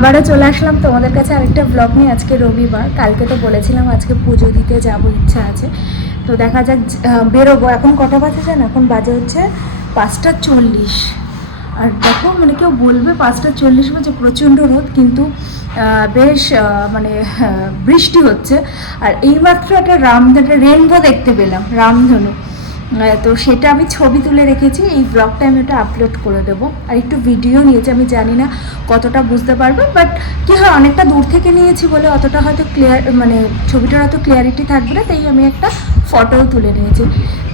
আবারও চলে আসলাম তোমাদের কাছে আরেকটা ব্লগ নিয়ে। আজকে রবিবার, কালকে তো বলেছিলাম আজকে পুজো দিতে যাবো, ইচ্ছা আছে। তো দেখা যাক, বেরোবো। এখন কটা বাজে জান? এখন বাজে হচ্ছে 5:40। আর দেখো মানে কেউ বলবে 5:40 বাজে, প্রচণ্ড রোদ, কিন্তু বেশ মানে বৃষ্টি হচ্ছে। আর এইমাত্র একটা রেনবো দেখতে পেলাম, রামধনু। তো সেটা আমি ছবি তুলে রেখেছি, এই ব্লগটা আমি ওটা আপলোড করে দেবো। আর একটু ভিডিও নিয়েছি, আমি জানি না কতটা বুঝতে পারবে, বাট কী হয় অনেকটা দূর থেকে নিয়েছি বলে অতটা হয়তো ক্লিয়ার, মানে ছবিটার হয়তো ক্লিয়ারিটি থাকবে না, তাই আমি একটা ফটোও তুলে নিয়েছি।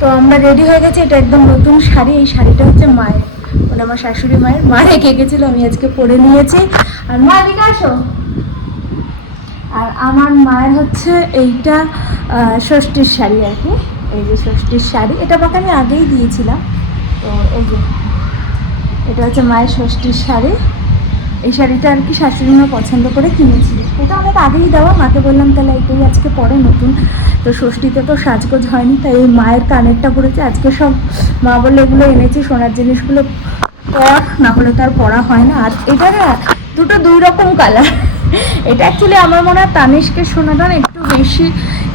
তো আমরা রেডি হয়ে গেছি। এটা একদম নতুন শাড়ি, এই শাড়িটা হচ্ছে মায়ের, মানে আমার শাশুড়ি মায়ের, মা রেখে গেছিলো, আমি আজকে পরে নিয়েছি। আর মা এদিকে আসো। আর আমার মায়ের হচ্ছে এইটা ষষ্ঠীর শাড়ি আর কি, এই যে ষষ্ঠীর শাড়ি, এটা আমাকে আমি আগেই দিয়েছিলাম। তো এই যে এটা হচ্ছে মায়ের ষষ্ঠীর শাড়ি। এই শাড়িটা আর কি শাশুড়ি মা পছন্দ করে কিনেছিল, এটা অনেক আগেই দেওয়া। মাকে বললাম তাহলে এইটাই আজকে পরে নতুন, তো ষষ্ঠীতে তো সাজগোজ হয়নি, তাই এই মায়ের কানেরটা পরেছে আজকে। সব মা বলে এগুলো এনেছি, সোনার জিনিসগুলো পর, না হলে তার পরা হয় না। আর এটা না দুই রকম কালার। এটা অ্যাকচুয়ালি আমার মনে হয় তানিষ্কের সোনাটা একটু বেশি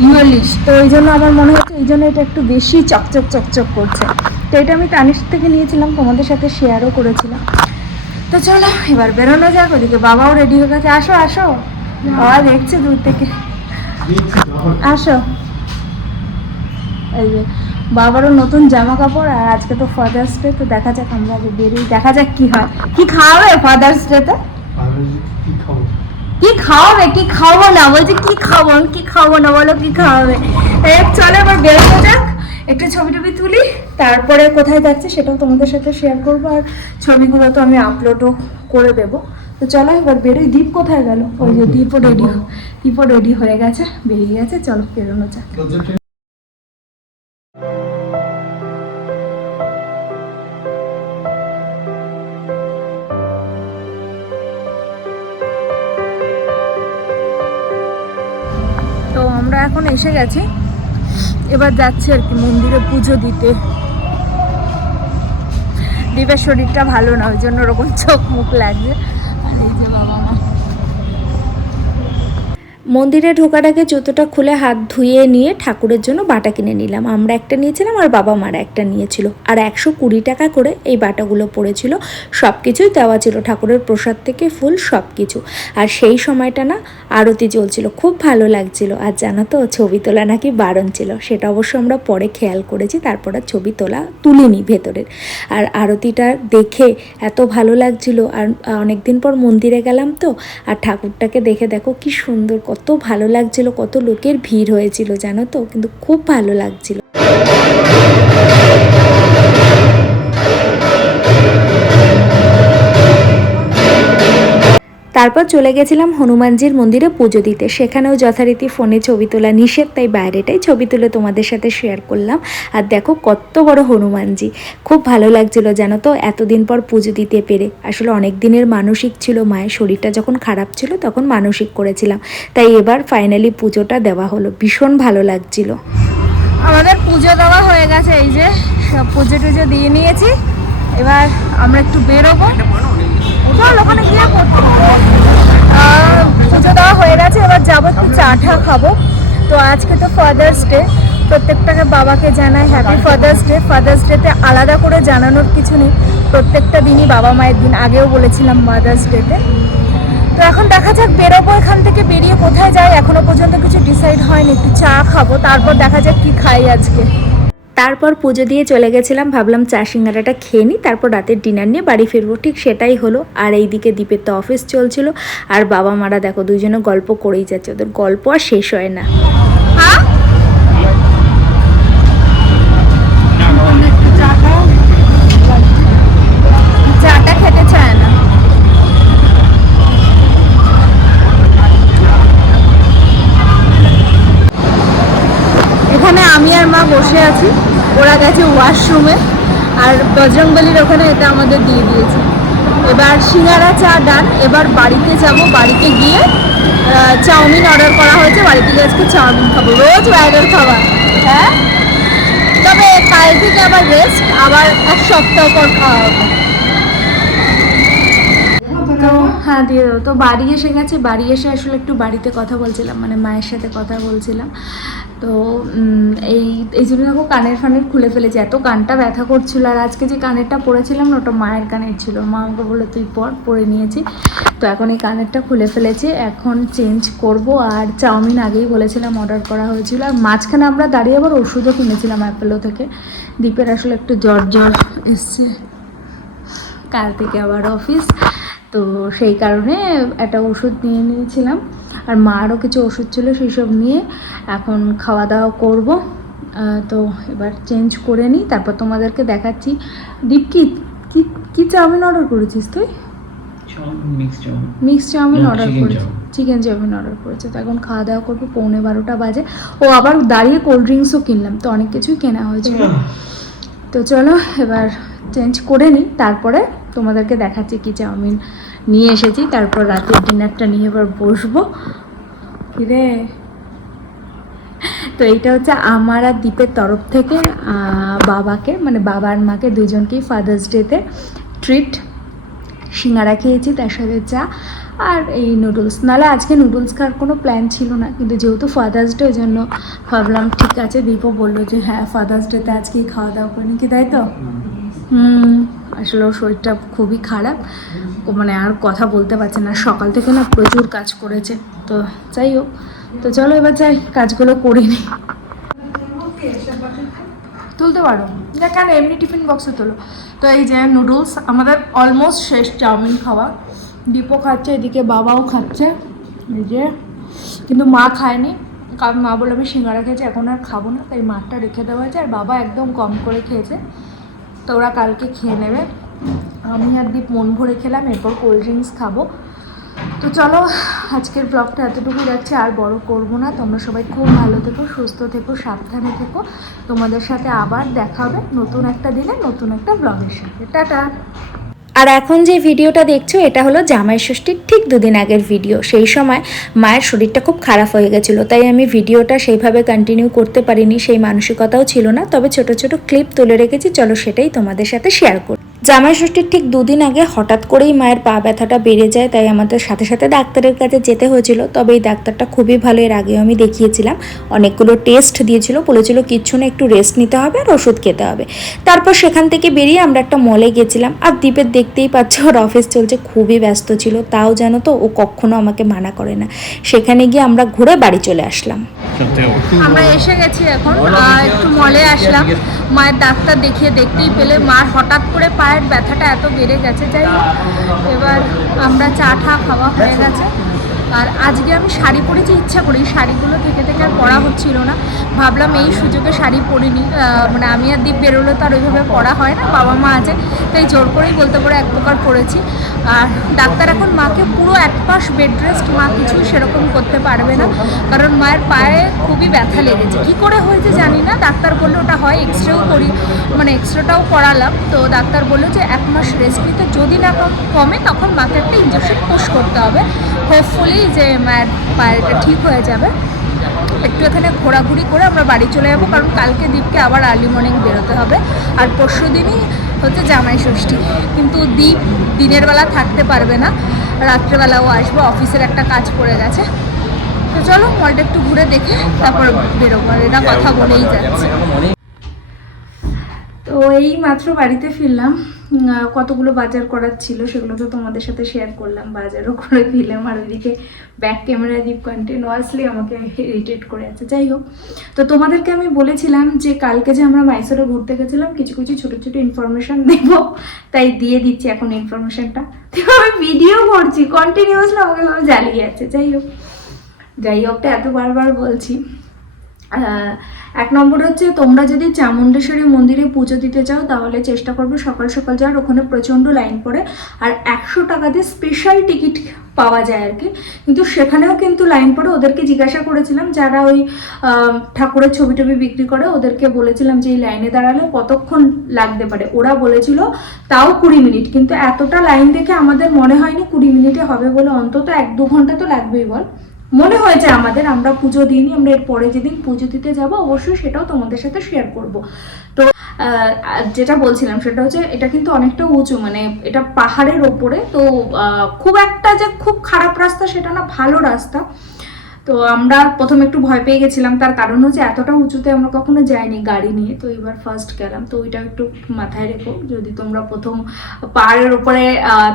ইয়েলিশ, তো ওই জন্য আমার মনে হচ্ছে এই জন্য এটা একটু বেশি চকচক চকচক করছে। তো এটা আমি তানিষ্ক থেকে নিয়েছিলাম, তোমাদের সাথে শেয়ারও করেছিলাম। তো চলো এবার বেরোনো যাক। ওদিকে বাবাও রেডি হয়ে গেছে। আসো আসো, বাবা দেখছে দূর থেকে, আসো। এই যে বাবারও নতুন জামা কাপড়, আর আজকে তো ফাদার্স ডে, তো দেখা যাক, আমরা আগে বেরিয়ে দেখা যাক কি হয়। কি খাওয়াবে ফাদার্স ডেতে? কি খাওয়াবে? কি খাওয়াবো না বলছে, কি খাবো কি খাবো না বলো, কি খাওয়াবে? চলো এবার বেরোনো যাক, একটু ছবি টবি তুলি, তারপরে কোথায় যাচ্ছে সেটাও তোমাদের সাথে শেয়ার করবো। আর ছবিগুলো তো আমি আপলোডও করে দেবো। তো চলো এবার বেরোই। দীপ কোথায় গেল? ওই যে দীপও রেডি হয়ে গেছে, বেরিয়ে গেছে। চলো বেরোনো যাক। তো আমরা এখন এসে গেছি, এবার যাচ্ছি আর কি মন্দিরে পুজো দিতে। দীপের শরীরটা ভালো না, ওই জন্য ওরকম চোখ মুখ লাগছে। আর এই যে বাবা মা। মন্দিরে ঢোকার আগে জুতোটা খুলে হাত ধুয়ে নিয়ে ঠাকুরের জন্য বাটা কিনে নিলাম। আমরা একটা নিয়েছিলাম আর বাবা মারা একটা নিয়েছিল। আর 120 টাকা করে এই বাটাগুলো পড়েছিল। সব কিছুই দেওয়া ছিল, ঠাকুরের প্রসাদ থেকে ফুল সব কিছু। আর সেই সময়টা না আরতি চলছিল, খুব ভালো লাগছিল। আর জানো তো ছবি তোলা নাকি বারণ ছিল, সেটা অবশ্য আমরা পরে খেয়াল করেছি, তারপর আর ছবি তুলিনি ভেতরের। আর আরতিটা দেখে এত ভালো লাগছিল। আর অনেকদিন পর মন্দিরে গেলাম তো, আর ঠাকুরটাকে দেখে দেখো কি সুন্দর, কত ভালো লাগছিল, কত লোকের ভিড় হয়েছিল জানো তো, কিন্তু খুব ভালো লাগছিল। তারপর চলে গেছিলাম হনুমানজির মন্দিরে পুজো দিতে। সেখানেও যথারীতি ফোনে ছবি তোলা নিষেধ, তাই বাইরেটাই ছবি তুলে তোমাদের সাথে শেয়ার করলাম। আর দেখো কত বড় হনুমানজি, খুব ভালো লাগছিল জানো তো, এতদিন পর পুজো দিতে পেরে। আসলে অনেক দিনের মানসিক ছিল, মায়ের শরীরটা যখন খারাপ ছিল তখন মানসিক করেছিলাম, তাই এবার ফাইনালি পুজোটা দেওয়া হলো, ভীষণ ভালো লাগছিল। আমাদের পুজো দেওয়া হয়ে গেছে, এই যে সব পুজো টুজো দিয়ে নিয়েছি। এবার আমরা একটু বেরোবো, চল ওখানে গিয়ে পুজো দেওয়া হয়ে গেছে। এবার যাবো একটু চা ঠা খাবো। তো আজকে তো ফাদার্স ডে, প্রত্যেকটাকে বাবাকে জানাই হ্যাপি ফাদার্স ডে। ফাদার্স ডেতে আলাদা করে জানানোর কিছু নেই, প্রত্যেকটা দিনই বাবা মায়ের দিন, আগেও বলেছিলাম মাদার্স ডেতে। তো এখন দেখা যাক বেরোবো, এখান থেকে বেরিয়ে কোথায় যাই এখনো পর্যন্ত কিছু ডিসাইড হয়নি। একটু চা খাবো, তারপর দেখা যাক কি খাই আজকে। তারপর পুজো দিয়ে চলে গেছিলাম, ভাবলাম চা সিঙ্গারাটা খেয়ে নিই, তারপর রাতের ডিনার নিয়ে বাড়ি ফিরবো। ঠিক সেটাই হলো। আর এইদিকে দীপের তো অফিস চলছিল, আর বাবা মারা দেখো দুইজনে গল্প করেই যাচ্ছে, ওদের গল্প আর শেষ হয় না। চাটা খেতে চায় না। এখানে আমি আর মা বসে আছি, ওরা গেছে ওয়াশরুমে, আর বজরংবলির ওখানে এটা আমাদের দিয়ে দিয়েছে। এবার সিঙ্গারা চা ডান। এবার বাড়িতে যাব, বাড়িতে গিয়ে চাউমিন অর্ডার করা হয়েছে, বাড়িতে গিয়ে আজকে চাউমিন খাবো। রোজ বাইরের খাবার, হ্যাঁ, তবে কাল থেকে আবার রেস্ট, আবার 1 সপ্তাহ পর খাওয়া হবে। তো হ্যাঁ দিয়ে দেবো। তো বাড়ি এসে গেছে, বাড়ি এসে আসলে একটু বাড়িতে কথা বলছিলাম, মানে মায়ের সাথে কথা বলছিলাম। তো এই জন্য দেখো কানের ফানের খুলে ফেলেছি, এত কানটা ব্যথা করছিল। আর আজকে যে কানেরটা পরেছিলাম না, ওটা মায়ের কানের ছিল, মা আমাকে বললো তুই পরে নিয়েছি। তো এখন এই কানেরটা খুলে ফেলেছি, এখন চেঞ্জ করব। আর চাউমিন আগেই বলেছিলাম অর্ডার করা হয়েছিল। আর মাঝখানে আমরা দাঁড়িয়ে আবার ওষুধও কিনেছিলাম অ্যাপেলো থেকে। দীপের আসলে একটু জ্বর এসছে, কাল থেকে আবার অফিস, তো সেই কারণে একটা ওষুধ নিয়ে নিয়েছিলাম। আর মারও কিছু ওষুধ ছিল, সেই সব নিয়ে এখন খাওয়া দাওয়া করব। তো এবার চেঞ্জ করে নিই, তারপর তোমাদেরকে দেখাচ্ছি। দীপ কি চাউমিন অর্ডার করেছিস তুই? মিক্স চাউমিন অর্ডার করেছি, চিকেন চাউমিন অর্ডার করেছে। তো এখন খাওয়া দাওয়া করবো, 11:15 বাজে। ও আবার দাঁড়িয়ে কোল্ড ড্রিঙ্কসও কিনলাম, তো অনেক কিছুই কেনা হয়েছিল। তো চলো এবার চেঞ্জ করে নিই, তারপরে তোমাদেরকে দেখাচ্ছি কি চাউমিন নিয়ে এসেছি। তারপর রাতের ডিনারটা নিয়ে এবার বসবো। কিরে, তো এইটা হচ্ছে আমার আর দীপের তরফ থেকে বাবাকে, মানে বাবার মাকে দুজনকেই ফাদার্স ডেতে ট্রিট। সিঙ্গারা খেয়েছি, তার সাথে চা আর এই নুডলস। নাহলে আজকে নুডলস খাওয়ার কোনো প্ল্যান ছিল না, কিন্তু যেহেতু ফাদার্স ডে ওই জন্য ভাবলাম ঠিক আছে। দীপও বললো যে হ্যাঁ ফাদার্স ডেতে আজকেই খাওয়া দাওয়া করিনি, কি তাই তো? আসলে ওর শরীরটা খুবই খারাপ, মানে আর কথা বলতে পারছে না, সকাল থেকে না প্রচুর কাজ করেছে। তো যাই হোক, তো চলো এবার যাই কাজগুলো করে নিই। তুলতে পারো না কেন, এমনি টিফিন বক্সে তোলো। তো এই যে নুডলস আমাদের অলমোস্ট শেষ চাউমিন খাওয়া। দীপও খাচ্ছে, এদিকে বাবাও খাচ্ছে, এই যে। কিন্তু মা খায়নি, কারণ মা বলে আমি সিঙ্গারা খেয়েছি, এখন আর খাবো না, তাই মাঠটা রেখে দেওয়া হয়েছে। আর বাবা একদম কম করে খেয়েছে, তো ওরা কালকে খেয়ে নেবে। আমি আর দীপ মন ভরে খেলাম, এরপর কোল্ড ড্রিঙ্কস খাবো। তো চলো আজকের ব্লগটা এতটুকুই রাখছি, আর বড় করবো না। তোমরা সবাই খুব ভালো থেকো, সুস্থ থেকো, সাবধানে থেকো। তোমাদের সাথে আবার দেখা হবে নতুন একটা দিনে, নতুন একটা ব্লগের সাথে। টাটা। আর এখন যে ভিডিওটা দেখছো এটা হলো জামাই ষষ্ঠীর ঠিক 2 দিন আগের ভিডিও। সেই সময় মায়ের শরীরটা খুব খারাপ হয়ে গেছিলো, তাই আমি ভিডিওটা সেইভাবে কন্টিনিউ করতে পারিনি, সেই মানসিকতাও ছিল না। তবে ছোট ছোট ক্লিপ তুলে রেখেছি, চলো সেটাই তোমাদের সাথে শেয়ার করি। জামাই ষষ্ঠীর ঠিক 2 দিন আগে হঠাৎ করেই মায়ের পা ব্যথাটা বেড়ে যায়, তাই আমাদের সাথে সাথে ডাক্তারের কাছে যেতে হয়েছিল। তবে এই ডাক্তারটা খুবই ভালো, এর আগেও আমি দেখিয়েছিলাম, অনেকগুলো টেস্ট দিয়েছিল, বলেছিল কিচ্ছু না, একটু রেস্ট নিতে হবে আর ওষুধ খেতে হবে। তারপর সেখান থেকে বেরিয়ে আমরা একটা মলে গেছিলাম। আর দীপের দেখতেই পাচ্ছ ওর অফিস চলছে, খুবই ব্যস্ত ছিল, তাও জানো তো ও কখনো আমাকে মানা করে না। সেখানে গিয়ে আমরা ঘুরে বাড়ি চলে আসলাম। আমরা এসে গেছি এখন, একটু মলে আসলাম। মায়ের ডাক্তার দেখিয়ে দেখতেই পেলে মার হঠাৎ করে পায়ের ব্যথাটা এত বেড়ে গেছে। যাই হোক, এবার আমরা চা খাওয়া হয়ে গেছে। আর আজকে আমি শাড়ি পরেছি ইচ্ছা করি, শাড়িগুলো থেকে থেকে আর পরা হচ্ছিল না। ভাবলাম এই সুযোগে শাড়ি পরিনি, মানে আমি আর দীপ বেরোলে তো আর ওইভাবে পরা হয় না, বাবা মা আছে, তাই জোর করেই বলতে পারো এক প্রকার পরেছি। আর ডাক্তার এখন মাকে পুরো 1 মাস বেড রেস্ট, মা কিছুই সেরকম করতে পারবে না, কারণ মায়ের পায়ে খুবই ব্যথা লেগেছে। কী করে হয়েছে জানি না, ডাক্তার বললো ওটা হয় এক্সরেও করি, মানে এক্সরেটাও করালাম। তো ডাক্তার বললো যে 1 মাস রেস্ট নিতে, যদি না কমে তখন মাকে একটা ইঞ্জেকশন পুশ করতে হবে। হোপফুলি যে মায়ের পায়েটা ঠিক হয়ে যাবে। একটু এখানে ঘোরাঘুরি করে আমরা বাড়ি চলে যাবো, কারণ কালকে দীপকে আবার আর্লি মর্নিং বেরোতে হবে। আর পরশু দিনই হচ্ছে জামাই ষষ্ঠী, কিন্তু দীপ দিনের বেলা থাকতে পারবে না, রাত্রেবেলাও আসবো, অফিসের একটা কাজ পড়ে গেছে। তো চলো মলটা একটু ঘুরে দেখে তারপর বেরোবো, আর এটা কথা বলেই যাচ্ছে। তো এই মাত্র বাড়িতে ফিরলাম, কতগুলো বাজার করার ছিল সেগুলো তো তোমাদের সাথে শেয়ার করলাম, বাজারও করে ফিরলাম। আর ওইদিকে ব্যাক ক্যামেরা দিয়ে কন্টিনিউয়াসলি আমাকে ইরিটেট করে আছে। যাই হোক, তো তোমাদেরকে আমি বলেছিলাম যে কালকে যে আমরা মাইসোরে ঘুরতে গেছিলাম, কিছু কিছু ছোটো ছোটো ইনফরমেশান দেবো, তাই দিয়ে দিচ্ছি এখন ইনফরমেশানটা। আমি ভিডিও করছি কন্টিনিউয়াসলি, আমাকে জ্বালিয়ে যাচ্ছে। যাই হোকটা এত বারবার বলছি। 1 নম্বর হচ্ছে, তোমরা যদি চামুণ্ডেশ্বরী মন্দিরে পুজো দিতে চাও তাহলে চেষ্টা করবে সকাল সকাল যাওয়ার, ওখানে প্রচণ্ড লাইন পড়ে। আর 100 টাকা দিয়ে স্পেশাল টিকিট পাওয়া যায় আর কি, কিন্তু সেখানেও কিন্তু লাইন পড়ে। ওদেরকে জিজ্ঞাসা করেছিলাম, যারা ওই ঠাকুরের ছবি টবি বিক্রি করে, ওদেরকে বলেছিলাম যে এই লাইনে দাঁড়ালে কতক্ষণ লাগতে পারে। ওরা বলেছিল তাও 20 মিনিট, কিন্তু এতটা লাইন দেখে আমাদের মনে হয়নি 20 মিনিটে হবে বলে, অন্তত 1-2 ঘন্টা তো লাগবেই বল, মনে হয়েছে আমাদের। আমরা পুজো দিইনি, আমরা এর পরে যেদিন পুজো দিতে যাব অবশ্যই সেটাও তোমাদের সাথে শেয়ার করব। তো যেটা বলছিলাম সেটা হচ্ছে এটা কিন্তু অনেকটা উঁচু, মানে এটা পাহাড়ের ওপরে, তো খুব একটা যে খুব খারাপ রাস্তা সেটা না, ভালো রাস্তা। তো আমরা প্রথমে একটু ভয় পেয়ে গেছিলাম, তার কারণ হচ্ছে এতটা উঁচুতে আমরা কখনো যাইনি গাড়ি নিয়ে, তো এবার ফার্স্ট গেলাম। তো ওইটা একটু মাথায় রেখো, যদি তোমরা প্রথম পাহাড়ের উপরে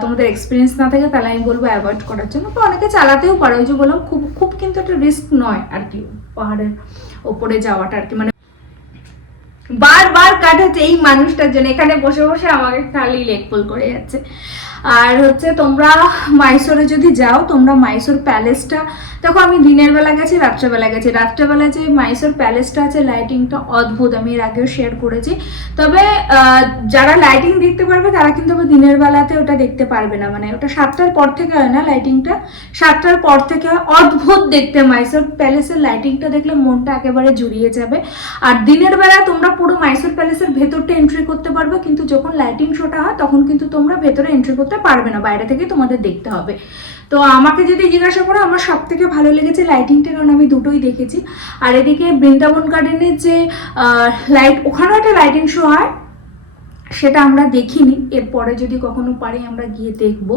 তোমাদের এক্সপিরিয়েন্স না থাকে তাহলে আমি বলবো অ্যাভয়েড করার জন্য। তো অনেকে চালাতেও পারো, ওই যে বললাম খুব খুব কিন্তু একটা রিস্ক নয় আর কি পাহাড়ের ওপরে যাওয়াটা আর কি। মানে বারবার কাটাচ্ছে এই মানুষটার জন্য, এখানে বসে বসে আমাকে খালি লেগ পুল করে যাচ্ছে। আর হচ্ছে তোমরা মাইসোরে যদি যাও, তোমরা মাইসোর প্যালেসটা দেখো, আমি দিনের বেলা গেছি, রাত্রেবেলা গেছি। রাত্রেবেলা যে মাইসোর প্যালেসটা আছে লাইটিংটা অদ্ভুত, আমি এর আগেও শেয়ার করেছি। তবে যারা লাইটিং দেখতে পারবে তারা কিন্তু আবার দিনের বেলাতে ওটা দেখতে পারবে না, মানে ওটা 7টার পর থেকে হয় না লাইটিংটা, 7টার পর থেকে হয়। অদ্ভুত দেখতে মাইসোর প্যালেসের লাইটিংটা দেখলে মনটা একেবারে জুড়িয়ে যাবে। আর দিনের বেলা তোমরা পুরো মাইসোর প্যালেসের ভেতরটা এন্ট্রি করতে পারবে, কিন্তু যখন লাইটিং শোটা হয় তখন কিন্তু তোমরা ভেতরে এন্ট্রি করতে পারবে না, বাইরে থেকে তোমাদের দেখতে হবে। তো আমাকে যদি জিজ্ঞাসা করো, আমার সব থেকে ভালো লেগেছে লাইটিংটা, কারণ আমি দুটোই দেখেছি। আর এদিকে বৃন্দাবন গার্ডেনের যে লাইট, ওখানেও একটা লাইটিং শো হয়, সেটা আমরা দেখিনি, এরপরে যদি কখনো পারি আমরা গিয়ে দেখব।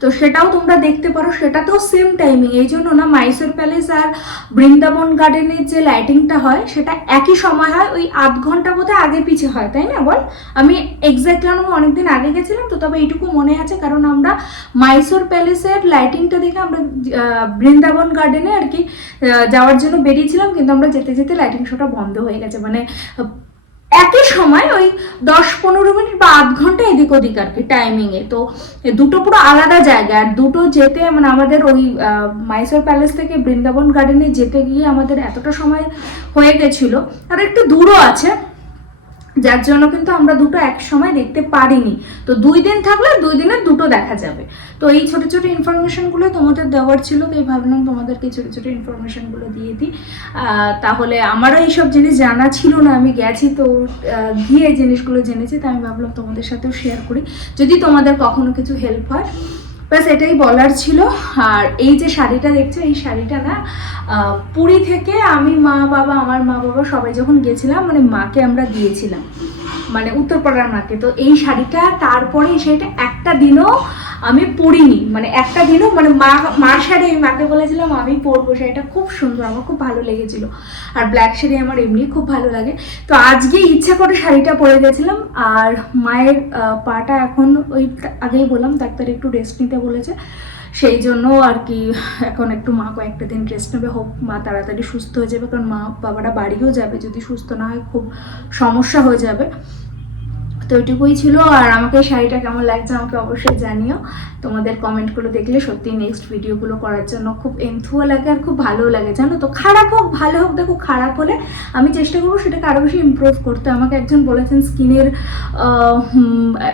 তো সেটাও তোমরা দেখতে পারো, সেটাতেও সেম টাইমিং। এই জন্য না মাইসোর প্যালেস আর বৃন্দাবন গার্ডেনের যে লাইটিংটা হয় সেটা একই সময় হয়, ওই আধ ঘন্টা বোধহয় আগে পিছে হয়, তাই না বল? আমি এক্স্যাক্টলি আমি অনেকদিন আগে গেছিলাম তো, তবে এইটুকু মনে আছে কারণ আমরা মাইসোর প্যালেসের লাইটিংটা দেখে আমরা বৃন্দাবন গার্ডেনে আর কি যাওয়ার জন্য বেরিয়েছিলাম, কিন্তু আমরা যেতে যেতে লাইটিং শোটা বন্ধ হয়ে গেছে। মানে একই সময় ওই 10-15 মিনিট বা আধ ঘন্টা এদিক ওদিক আর কি টাইমিংয়ে। তো দুটো পুরো আলাদা জায়গা, আর দুটো যেতে মানে আমাদের ওই মাইসোর প্যালেস থেকে বৃন্দাবন গার্ডেনে যেতে গিয়ে আমাদের এতটা সময় হয়ে গেছিল, আর একটু দূরও আছে, যার জন্য কিন্তু আমরা দুটো এক সময় দেখতে পারিনি। তো 2 দিন থাকলে 2 দিনের দুটো দেখা যাবে। তো এই ছোট ছোট ইনফরমেশনগুলো তোমাদের দেওয়ার ছিল, তাই ভাবলাম তোমাদেরকে ছোট ছোট ইনফরমেশনগুলো দিয়ে দিই। তাহলে আমারও এইসব জিনিস জানা ছিল না, আমি গেছি তো গিয়ে এই জিনিসগুলো জেনেছি, তাই আমি ভাবলাম তোমাদের সাথেও শেয়ার করি, যদি তোমাদের কখনো কিছু হেল্প হয়। ব্যাস এটাই বলার ছিল। আর এই যে শাড়িটা দেখছো, এই শাড়িটা না পুরী থেকে আমি আমার মা বাবা সবাই যখন গেছিলাম, মানে মাকে আমরা দিয়েছিলাম, মানে উত্তরপাড়ার মাকে। তো এই শাড়িটা তারপরে এই শাড়িটা একটা দিনও আমি পরিনি, মানে একটা দিনও, মানে মার শাড়ি আমি মাকে বলেছিলাম আমি পরবো, শাড়িটা খুব সুন্দর, আমার খুব ভালো লেগেছিল। আর ব্ল্যাক শাড়ি আমার এমনি খুব ভালো লাগে, তো আজকে ইচ্ছা করে শাড়িটা পরে গেছিলাম। আর মায়ের পাটা এখন ওই আগেই বললাম ডাক্তার একটু রেস্ট নিতে বলেছে, সেই জন্য আর কি এখন একটু মা কয়েকটা দিন রেস্ট নেবে, হোক মা তাড়াতাড়ি সুস্থ হয়ে যাবে, কারণ মা বাবারা বাড়িও যাবে, যদি সুস্থ না হয় খুব সমস্যা হয়ে যাবে। তো এটুকুই ছিল। আর আমাকে শাড়িটা কেমন লাগছে আমাকে অবশ্যই জানিও, তোমাদের কমেন্টগুলো দেখলে সত্যি নেক্সট ভিডিওগুলো করার জন্য খুব এনথুও লাগে আর খুব ভালোও লাগে, জানো তো। খারাপ হোক ভালো হোক, দেখো খারাপ হলে আমি চেষ্টা করবো সেটাকে আরও বেশি ইমপ্রুভ করতে। আমাকে একজন বলেছেন স্কিনের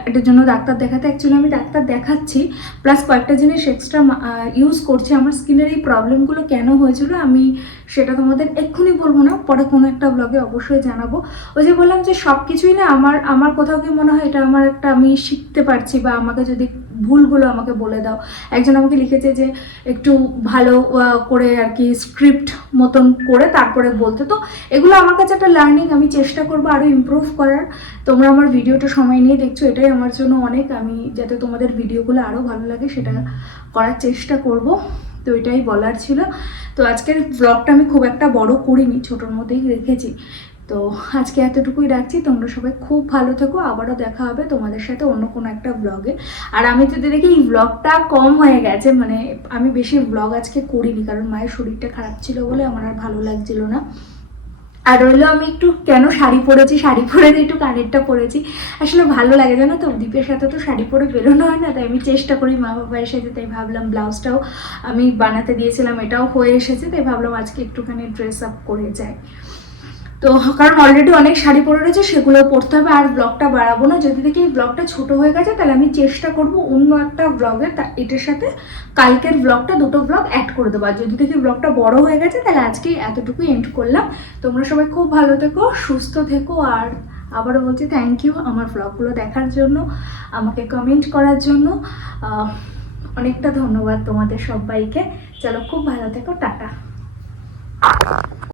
এটার জন্য ডাক্তার দেখাতে, অ্যাকচুয়ালি আমি ডাক্তার দেখাচ্ছি প্লাস কয়েকটা জিনিস এক্সট্রা ইউজ করছি। আমার স্কিনের এই প্রবলেমগুলো কেন হয়েছিল আমি সেটা তোমাদের এক্ষুনি বলবো না, পরে কোনো একটা ব্লগে অবশ্যই জানাবো। ওই যে বললাম যে সব কিছুই না আমার কোথাও কি মনে হয় এটা আমার একটা আমি শিখতে পারছি, বা আমাকে যদি ভুলগুলো আমাকে বলে দাও। একজন আমাকে লিখেছে যে একটু ভালো করে আর কি স্ক্রিপ্ট মতন করে তারপরে বলতে, তো এগুলো আমার কাছে একটা লার্নিং, আমি চেষ্টা করবো আরও ইমপ্রুভ করার। তোমরা আমার ভিডিওটা সময় নিয়ে দেখছো, এটাই আমার জন্য অনেক, আমি যাতে তোমাদের ভিডিওগুলো আরও ভালো লাগে সেটা করার চেষ্টা করব। তো এটাই বলার ছিল। তো আজকের ব্লগটা আমি খুব একটা বড় করিনি, ছোটোর মধ্যেই রেখেছি। তো আজকে এতটুকুই রাখছি, তোমরা সবাই খুব ভালো থেকো, আবারও দেখা হবে তোমাদের সাথে অন্য কোনো একটা ব্লগে। আর আমি যদি দেখি এই ব্লগটা কম হয়ে গেছে, মানে আমি বেশি ব্লগ আজকে করিনি, কারণ মায়ের শরীরটা খারাপ ছিল বলে আমার আর ভালো লাগছিল না। আর রইলো আমি একটু কেন শাড়ি পরেছি, শাড়ি পরে একটু কানেরটা পরেছি, আসলে ভালো লাগে জানো তো। দীপের সাথে তো শাড়ি পরে বেরোনো হয় না, তাই আমি চেষ্টা করি মা বাবার সাথে, তাই ভাবলাম ব্লাউজটাও আমি বানাতে দিয়েছিলাম, এটাও হয়ে এসেছে, তাই ভাবলাম আজকে একটুখানি ড্রেস আপ করে যাই। তো কারণ অলরেডি অনেক শাড়ি পরে রয়েছে, সেগুলো পরতে হবে, আর ব্লগটা বাড়াবো না। যদি দেখি এই ব্লগটা ছোট হয়ে গেছে তাহলে আমি চেষ্টা করব অন্য একটা ব্লগে এটার সাথে কালকের ব্লগটা দুটো ব্লগ অ্যাড করে দেবো। আর যদি দেখি ব্লগটা বড় হয়ে গেছে তাহলে আজকে এতটুকুই এন্ড করলাম। তোমরা সবাই খুব ভালো থেকো, সুস্থ থেকো, আর আবারও বলছি থ্যাংক ইউ আমার ব্লগগুলো দেখার জন্য, আমাকে কমেন্ট করার জন্য অনেকটা ধন্যবাদ তোমাদের সবাইকে। চলো খুব ভালো থেকো, টাটা।